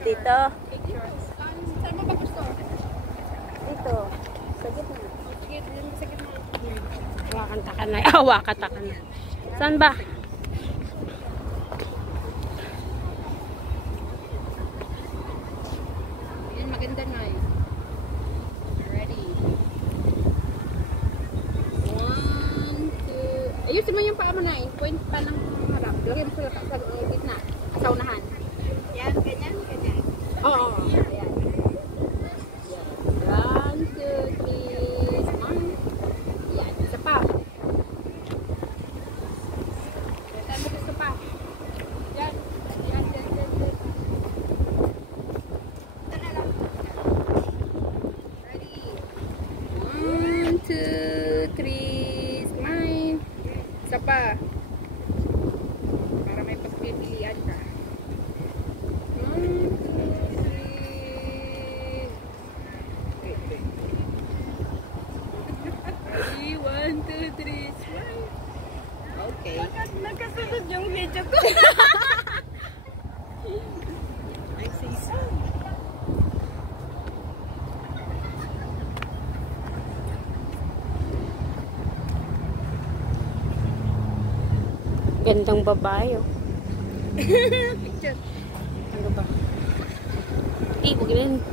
Dito. Pictures. Saan mo ba gusto? Dito. Sa gitna. Sige, sa gitna. Wakanta ka na. Wakanta ka na. Saan ba? Yan, maganda na eh. Ready. 1, 2. Ayusin mo yung paa mo na eh. Point pa ng harap. Lagay mo sa gitna. Sa unahan. Yan, ganyan, ganyan. Oo. Ayan. 1, 2, 3. Smile. Yan, isa pa. Saan mo gusto pa? Yan. Yan, yan, yan, yan. Ready. 1, 2, 3. Smile. Isa pa. Para may pagpipilian ka. 1, 2, 3. Ready. 1, 2, 3. Smile. Okay. Nagkasunod yung video ko. I say so. Gandang babae, oh. Picture. Ano ba? Huwag rin.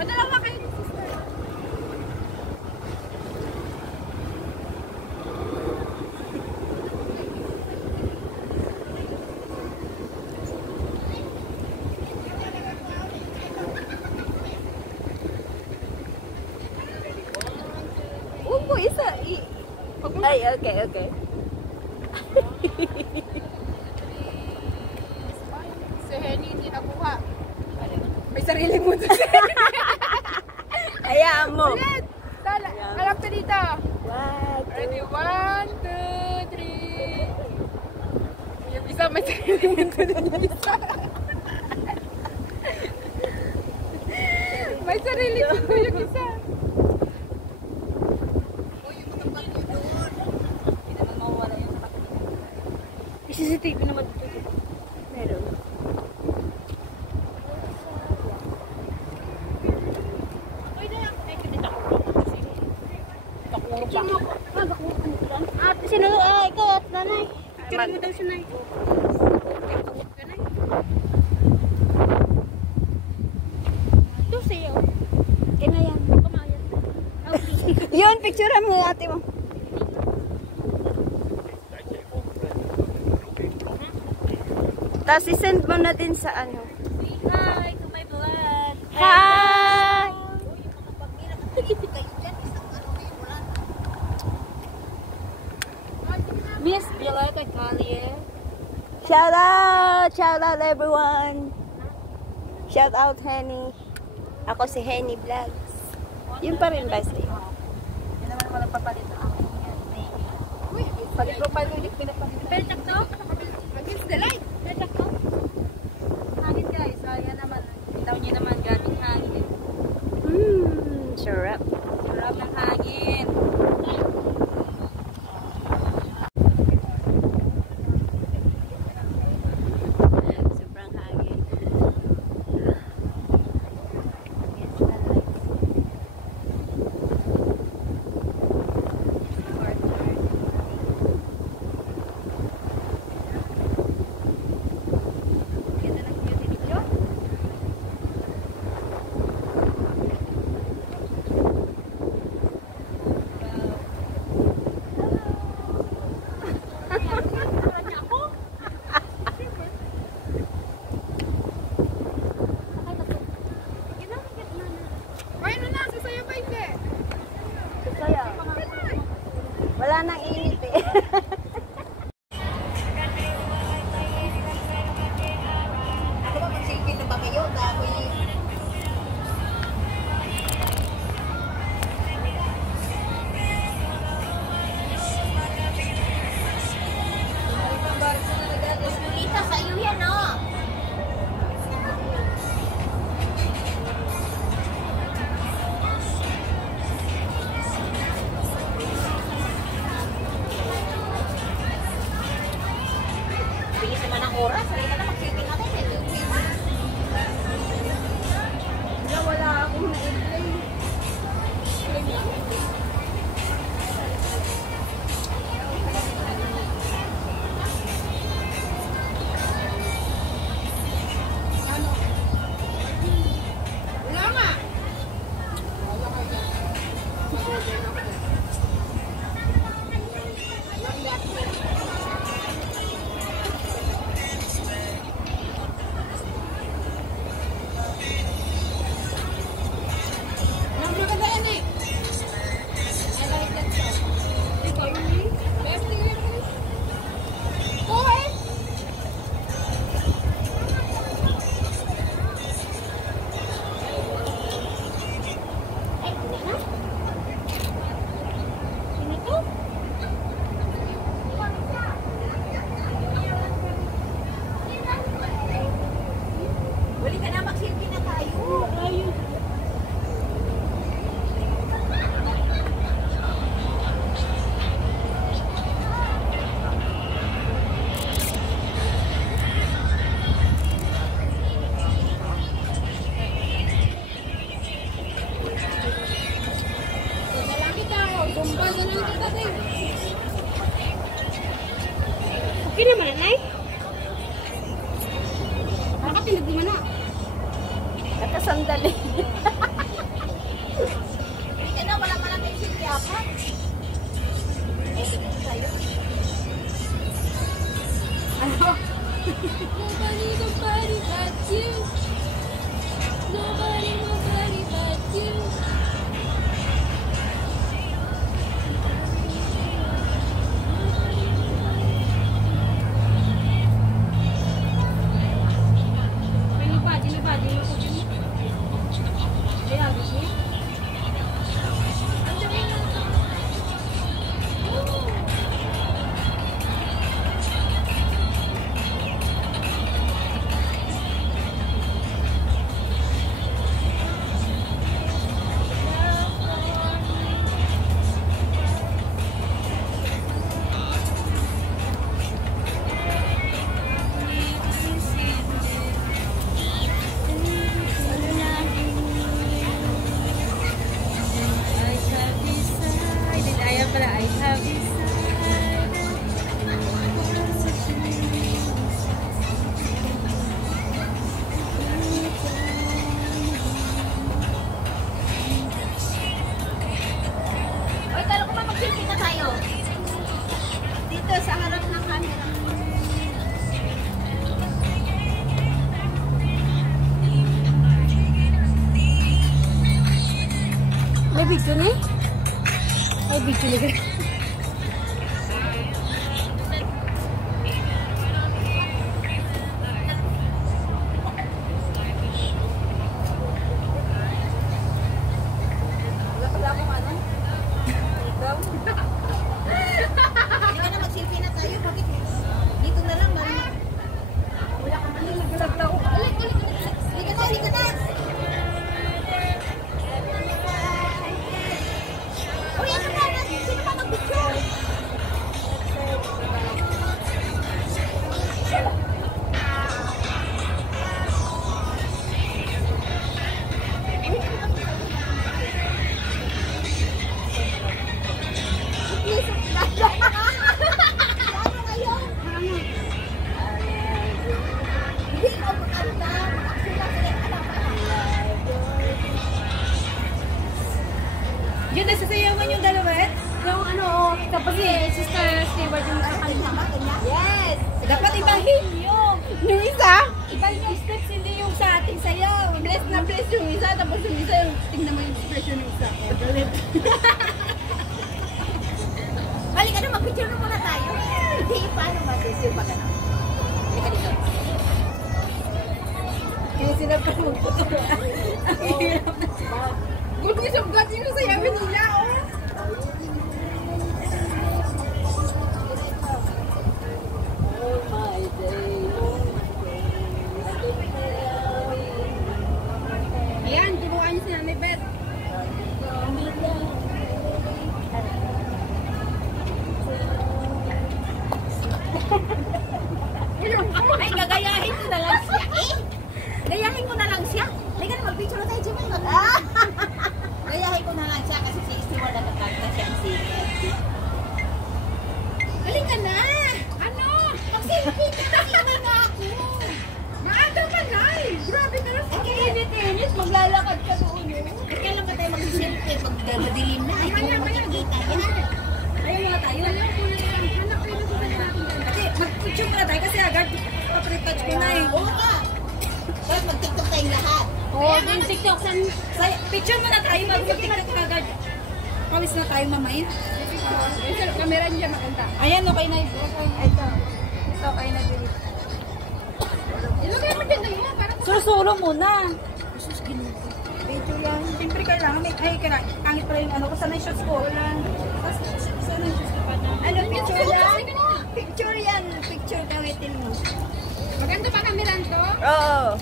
Dalawa kayo ni sister. Upo, isa. Ay, okay, okay. Si Henny hindi nakuha. May sarili mo to. Hayaan mo. Ulit! Harap ka dito. What? Ready? 1, 2, 3. Yung isa may sarili mo to din yung isa. May sarili mo to yung isa. CCTV naman dito. Meron. Sino? Ikaw at nanay. Picture mo daw si nanay. Ito sa'yo. Ina yan. Kumayan. Yun, picturean mo ate mo. Tapos isend mo na din sa ano. Hi to my vlog. Hi! Miss Violeta Collier. Shout out! Shout out everyone! Shout out Henny. Ako si Henny Vlogs. Yun pa rin ba sa'yo? Yan naman walang papalit na ako. Uy, pag-profile mo ulit pinapalit. Beltak to? Against the light. Beltak to? Hangin guys. Ayan naman. Bitaw niyo naman galing hangin. Sarap. Sarap ng hangin. Sobrang hangin. Ayun na, sasayaw ba hindi? Saya. Wala nang init eh. Ako ba magsilipin na ba kayo? Dahil Lita, sa iyo yan, no? Okay naman, Nay? Bakit tinagdi mo na? Nakasandali. Ano, wala pa lang tayo pa. Eh, tingin tayo. Ano? Nobody but you. Nobody but you. Sa harap ng camera. May video na eh? May video na eh? Wala akong ano? Hindi ka na mag-selfie na tayo. Bakit? Dito na lang. Wala ka man, naglalaglaw. Ulit. Halika na. Uy, ano ba? Sino pa mag-picture? Yun, nasasayawan yung dalawa eh. Yung ano, tapos si Sister Stewart yung sa kanila. Yes! Dapat ibahin yung isa. Ibahin yung steps, hindi yung sa ating sayaw. Bless na bless yung isa, tapos yung isa yung tingnan mo yung expression ng isa. Oh, galit. Balik ka na, mag-picture na muna tayo. Hindi, paano mag-picture pa ka na? Halika dito. Kaya sila pa magpapagawa. Ang hirap na siya. Good news of God, yung sayawin nila, oh. Ayan, turuan niyo si Nanay Beth. Ay, gagayahin ko na lang siya. Gayahin ko na lang siya. Halika na, mag-picture na tayo, Jimmy. Gayahin ko na lang siya kasi si Stewart nakakanta siya ang singer. Halika na! Ano? Mag-selfie ka na nga ako. Maaga ka na eh! Grabe ka na sa Init, maglalakad ka doon. Kailan ba tayo mag-selfie? Magdadilim na. Maya, Makikita yan. Ayaw nga tayo. Ayaw ko na yan. Hanap kayo na sa natin. Kasi mag-picture muna tayo kasi agad pa-retouch ko na eh. Oo ka. Tapos mag-tiktok tayong lahat. Oo, yung TikTok. Picture muna tayo bago mag-tiktok agad. Pawis na tayo mamaya. Yung camera niya maganda. Ayan, okay na ito. Ito okay na din. Ilagay mo dyan na yun. Susulo muna. Video yan. Siyempre kailangan may, pangit pala yung ano ko. Sana yung shots ko? Sana yung shots ko pa na. Ano, picture yan? Picture yan. Picture gawitin mo. Maganda pa kameran to? Oo.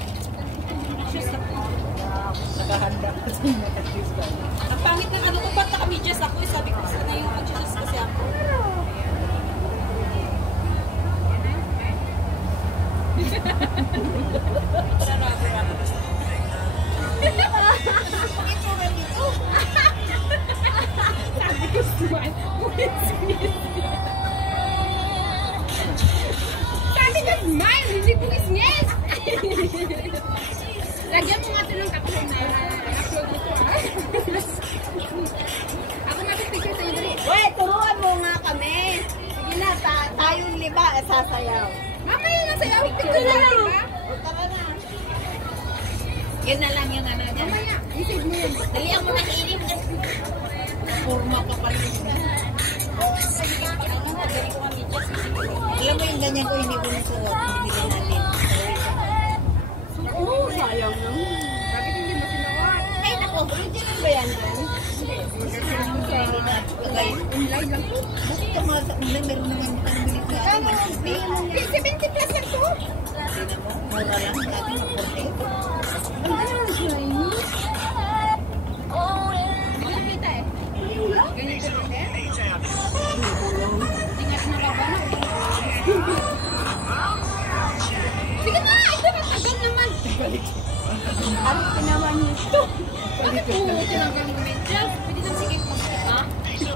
Shoes na po. Nakahanda ko sa inyo. Ang pangit ng ano ko, ba't naka-medyas ako? Sabi ko sana yung mag-shoes kasi ako. Sabi ko, smile. sasayaw. Mamaya na sayaw. Picture na lang. Tara na. Yun na lang yung ano dyan. Mamaya. Isip mo yun. Dalihan mo ng ilim. Purma ka pa rin. Alam mo yung ganyan ko, hindi ko nasuot. Binibigyan natin. Oo, sayang na. Bakit hindi mo sinawa? Ay, naku. Original ba yan, Dan? Online lang po. Bakit ka mga sa ulan, meron naman ang bilis na atin. 70 plus lang po. Mura lang sa atin, 40. Ang ano, Chinese? Walang kita eh. Ganito lang eh. Ingat na ka ba na? Sige na! Ito na! Tagal naman! Ang pinaman nito. Bakit po tinanggal mo medyas? Pwede na sige po kita.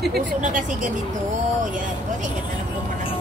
Puso na kasi ganito. Yan. Bakit ka na lang pumanang